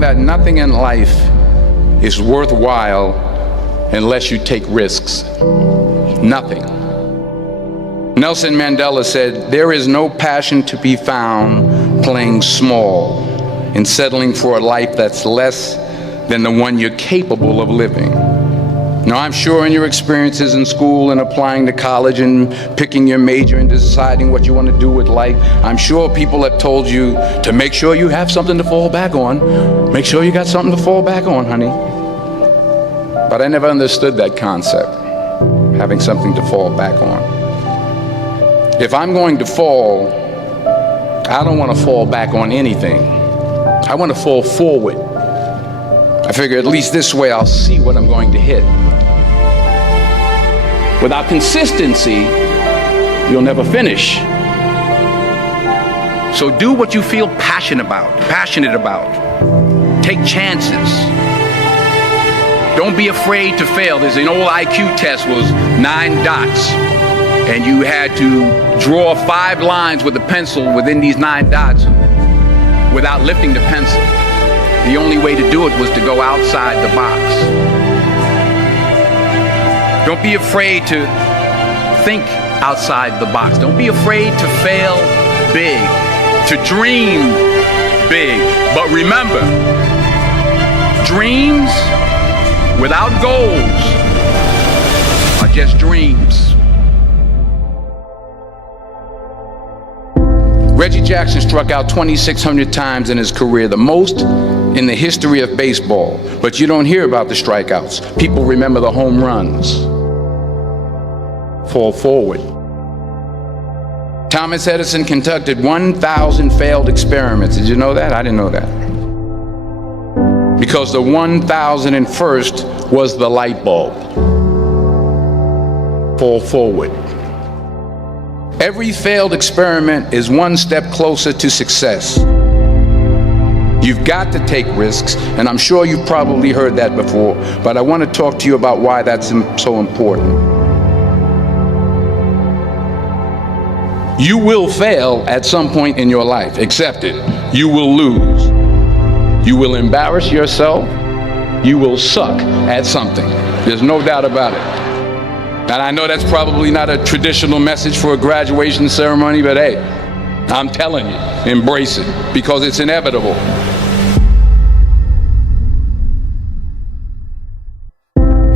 found that nothing in life is worthwhile unless you take risks. Nothing. Nelson Mandela said, "There is no passion to be found playing small and settling for a life that's less than the one you're capable of living." Now, I'm sure in your experiences in school and applying to college and picking your major and deciding what you want to do with life, I'm sure people have told you to make sure you have something to fall back on. Make sure you got something to fall back on, honey. But I never understood that concept, having something to fall back on. If I'm going to fall, I don't want to fall back on anything. I want to fall forward. I figure at least this way I'll see what I'm going to hit. Without consistency, you'll never finish. So do what you feel passionate about. Take chances. Don't be afraid to fail. There's an old IQ test, was 9 dots, and you had to draw 5 lines with a pencil within these 9 dots without lifting the pencil. The only way to do it was to go outside the box. Don't be afraid to think outside the box. Don't be afraid to fail big, to dream big. But remember, dreams without goals are just dreams. Reggie Jackson struck out 2,600 times in his career, the most in the history of baseball. But you don't hear about the strikeouts. People remember the home runs. Fall forward. Thomas Edison conducted 1,000 failed experiments. Did you know that? I didn't know that. Because the 1,001st was the light bulb. Fall forward. Every failed experiment is one step closer to success. You've got to take risks, and I'm sure you've probably heard that before, but I want to talk to you about why that's so important. You will fail at some point in your life. Accept it. You will lose. You will embarrass yourself. You will suck at something. There's no doubt about it. And I know that's probably not a traditional message for a graduation ceremony, but hey, I'm telling you, embrace it, because it's inevitable.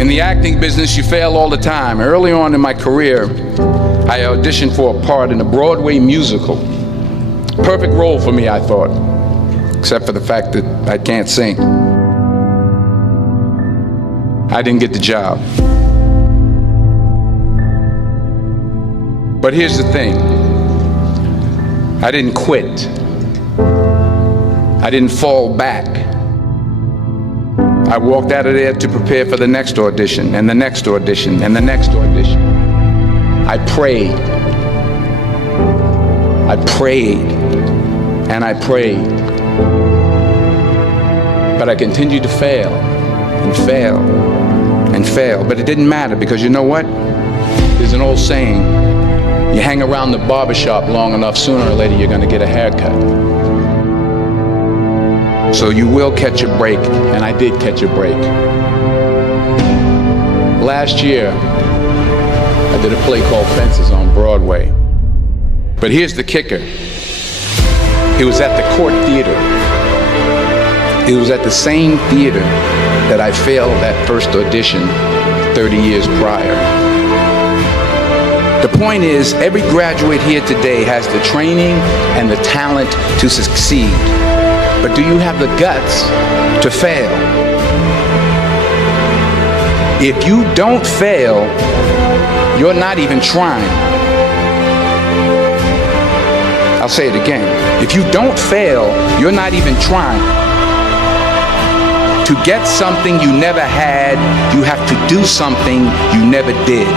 In the acting business, you fail all the time. Early on in my career, I auditioned for a part in a Broadway musical. Perfect role for me, I thought, except for the fact that I can't sing. I didn't get the job. But here's the thing. I didn't quit. I didn't fall back. I walked out of there to prepare for the next audition, and the next audition, and the next audition. I prayed. I prayed. And I prayed. But I continued to fail, and fail, and fail. But it didn't matter, because you know what? There's an old saying, you hang around the barbershop long enough, sooner or later you're going to get a haircut. So you will catch a break, and I did catch a break. Last year, I did a play called Fences on Broadway. But here's the kicker. It was at the Court Theater. It was at the same theater that I failed that first audition 30 years prior. The point is, every graduate here today has the training and the talent to succeed. But do you have the guts to fail? If you don't fail, you're not even trying. I'll say it again. If you don't fail, you're not even trying. To get something you never had, you have to do something you never did.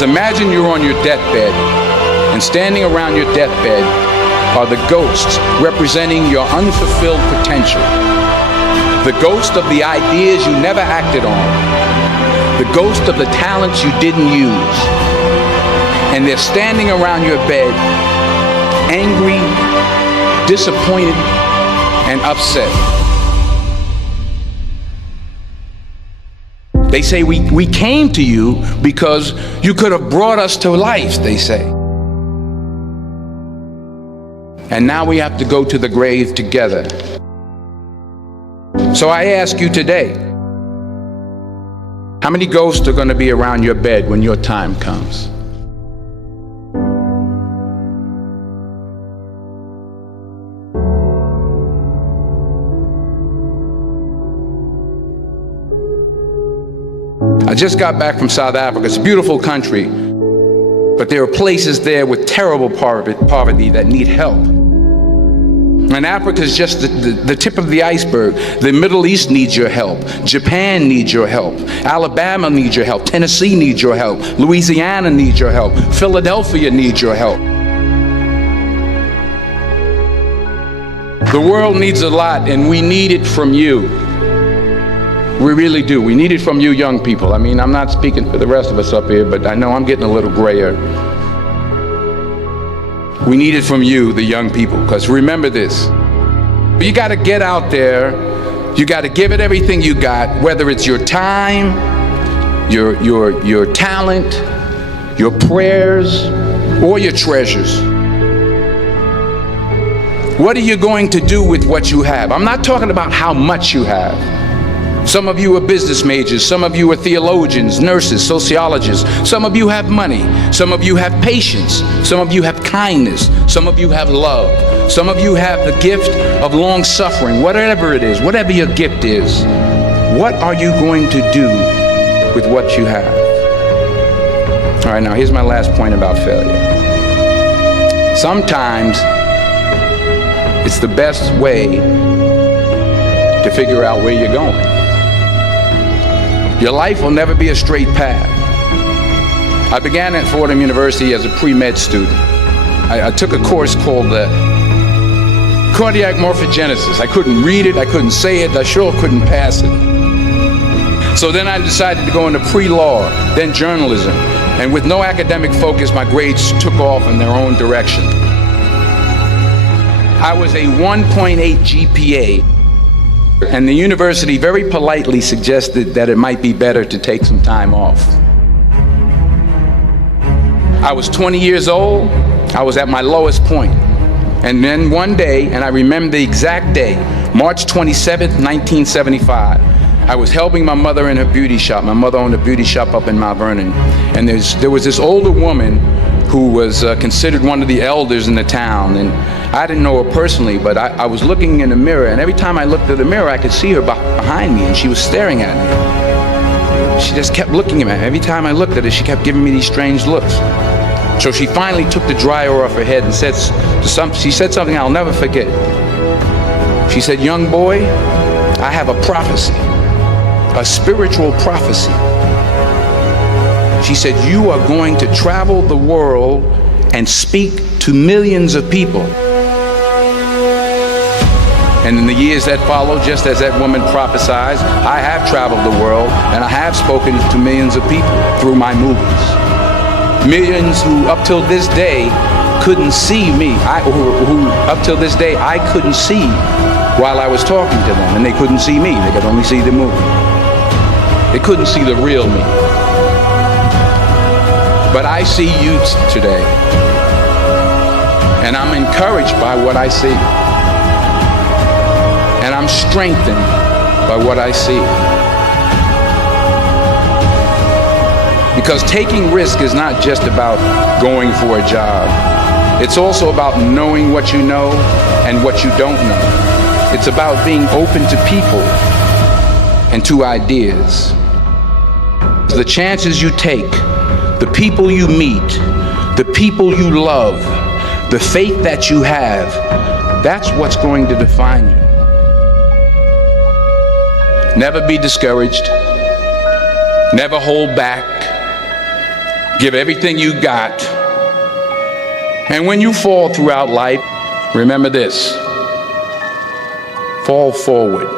Imagine you're on your deathbed, and standing around your deathbed are the ghosts representing your unfulfilled potential. The ghost of the ideas you never acted on. The ghost of the talents you didn't use. And they're standing around your bed, angry, disappointed, and upset. They say we came to you because you could have brought us to life, they say. And now we have to go to the grave together. So I ask you today, how many ghosts are going to be around your bed when your time comes? I just got back from South Africa. It's a beautiful country, but there are places there with terrible poverty that need help. And Africa is just the tip of the iceberg. The Middle East needs your help. Japan needs your help. Alabama needs your help. Tennessee needs your help. Louisiana needs your help. Philadelphia needs your help. The world needs a lot, and we need it from you. We really do. We need it from you young people. I mean, I'm not speaking for the rest of us up here, but I know I'm getting a little grayer. We need it from you, the young people, because remember this. You got to get out there. You got to give it everything you got, whether it's your time, your talent, your prayers, or your treasures. What are you going to do with what you have? I'm not talking about how much you have. Some of you are business majors, some of you are theologians, nurses, sociologists, some of you have money, some of you have patience, some of you have kindness, some of you have love, some of you have the gift of long suffering. Whatever it is, whatever your gift is, what are you going to do with what you have? All right, now here's my last point about failure. Sometimes it's the best way to figure out where you're going. Your life will never be a straight path. I began at Fordham University as a pre-med student. I took a course called cardiac morphogenesis. I couldn't read it, I couldn't say it, I sure couldn't pass it. So then I decided to go into pre-law, then journalism. And with no academic focus, my grades took off in their own direction. I was a 1.8 GPA. And the university very politely suggested that it might be better to take some time off. I was 20 years old. I was at my lowest point. And then one day, and I remember the exact day, March 27th, 1975, I was helping my mother in her beauty shop. My mother owned a beauty shop up in Mount Vernon. And there was this older woman who was considered one of the elders in the town. And I didn't know her personally, but I was looking in the mirror, and every time I looked at the mirror, I could see her behind me, and she was staring at me. She just kept looking at me. Every time I looked at her, she kept giving me these strange looks. So she finally took the dryer off her head and she said something I'll never forget. She said, "Young boy, I have a prophecy, a spiritual prophecy." She said, "You are going to travel the world and speak to millions of people." And in the years that followed, just as that woman prophesied, I have traveled the world and I have spoken to millions of people through my movies. Millions who up till this day couldn't see me, who up till this day I couldn't see while I was talking to them, and they couldn't see me, they could only see the movie. They couldn't see the real me. But I see you today, and I'm encouraged by what I see. And I'm strengthened by what I see. Because taking risk is not just about going for a job. It's also about knowing what you know and what you don't know. It's about being open to people and to ideas. The chances you take, the people you meet, the people you love, the faith that you have, that's what's going to define you. Never be discouraged. Never hold back. Give everything you got. And when you fall throughout life, remember this: fall forward.